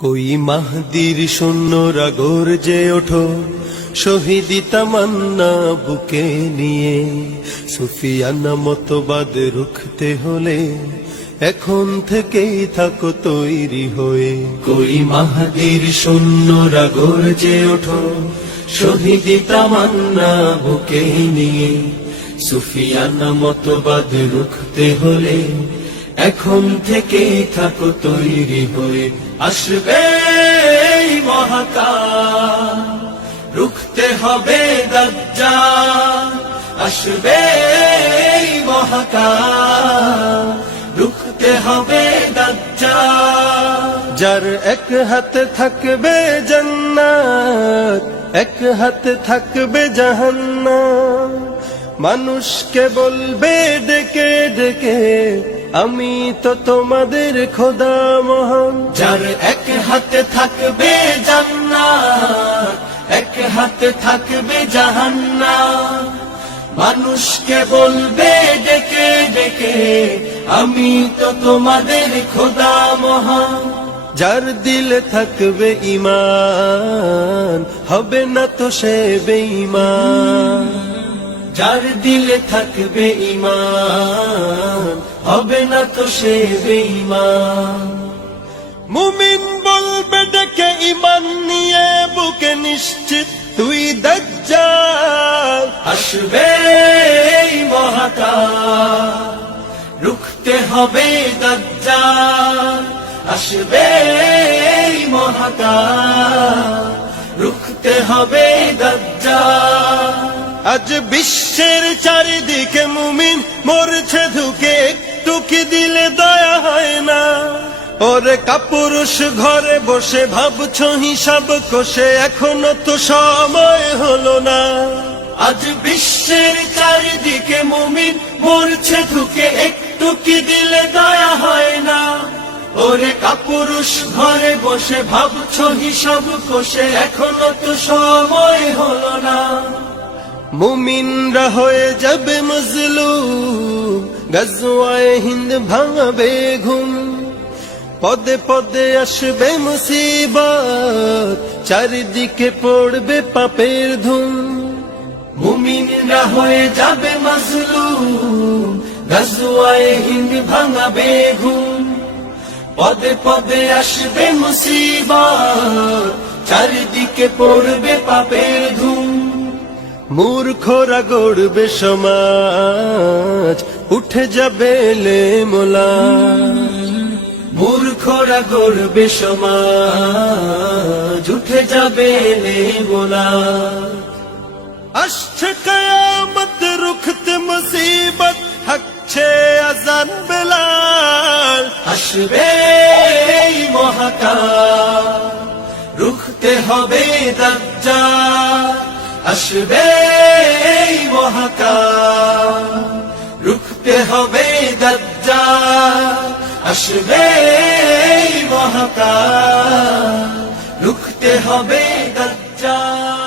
कोई মাহদির সৈন্যরা গর্জে ওঠো, শহীদি তামান্না বুকে নিয়ে। সুফিয়ানা মতবাদ রুখতে হলে এখন থেকেই থাকো তৈরি হয়ে। कोई মাহদির সৈন্যরা গর্জে ওঠো, শহীদি তামান্না বুকে নিয়ে। সুফিয়ানা মতবাদ রুখতে হলে এখন থেকে থাকো তৈরি হয়ে। আসবে এই মহাকাল, রুখতে হবে দাজ্জাল। আসবে এই মহাকাল, রুখতে হবে দাজ্জাল। যার এক হাতে থাকবে জান্নাত, এক হাতে থাকবে জাহান্নাম। মানুষকে বলবে ডেকে ডেকে, আমি তো তোমাদের খোদা মহান। যার এক হাতে থাকবে জান্নাত, এক হাতে থাকবে জাহান্নাম। মানুষকে বলবে ডেকে ডেকে, আমি তো তোমাদের খোদা মহান। যার দিলে থাকবে ঈমান, হবে না তো সে বেঈমান। যার দিলে থাকবে ঈমান, হবে না তো সে বেঈমান। মুমিন বলবে ডেকে ঈমান নিয়ে বুকে নিশ্চিত, তুই দাজ্জাল। আসবে এই মহাকাল, রুখতে হবে দাজ্জাল। আসবে এই মহাকাল, রুখতে হবে দাজ্জাল। আজ বিশ্বের চারিদিকে মুমিন মরছে ধুকে, একটু কি দিলে দয়া হয় না? ওরে কাপুরুষ ঘরে বসে ভাবছো হিসাব কষে, এখনো তো সময় হলো না। আজ বিশ্বের চারিদিকে মুমিন মরছে ধুকে, একটু কি দিলে দয়া হয় না? ওরে কাপুরুষ ঘরে বসে ভাবছো হিসাব কষে, এখনো তো সময় হলো না। মুমিনরা হয়ে যাবে মজলুম, গজওয়ায়ে হিন্দ ভাঙাবে ঘুম। পদে পদে আসবে মুসিবত, চারিদিকে পড়বে পাপের ধুম। মুমিনরা হয়ে যাবে মজলুম, গজওয়ায়ে হিন্দ ভাঙাবে ঘুম। পদে পদে আসবে মুসিবত, চারিদিকে পড়বে পাপের ধুম। মূর্খরা গড়বে সমাজ, উঠে যাবে লেমোলা। মূর্খরা গড়বে সমাজ, উঠে যাবে লেমোলা। আসছে কিয়ামত, রুখতে মুসিবত, হাঁকছে আজান বেলাল। আসবে এই মহাকাল, রুখতে হবে দাজ্জাল। আসবে এই মহাকাল, রুখতে হবে দাজ্জাল। আসবে এই মহাকাল, রুখতে হবে দাজ্জাল।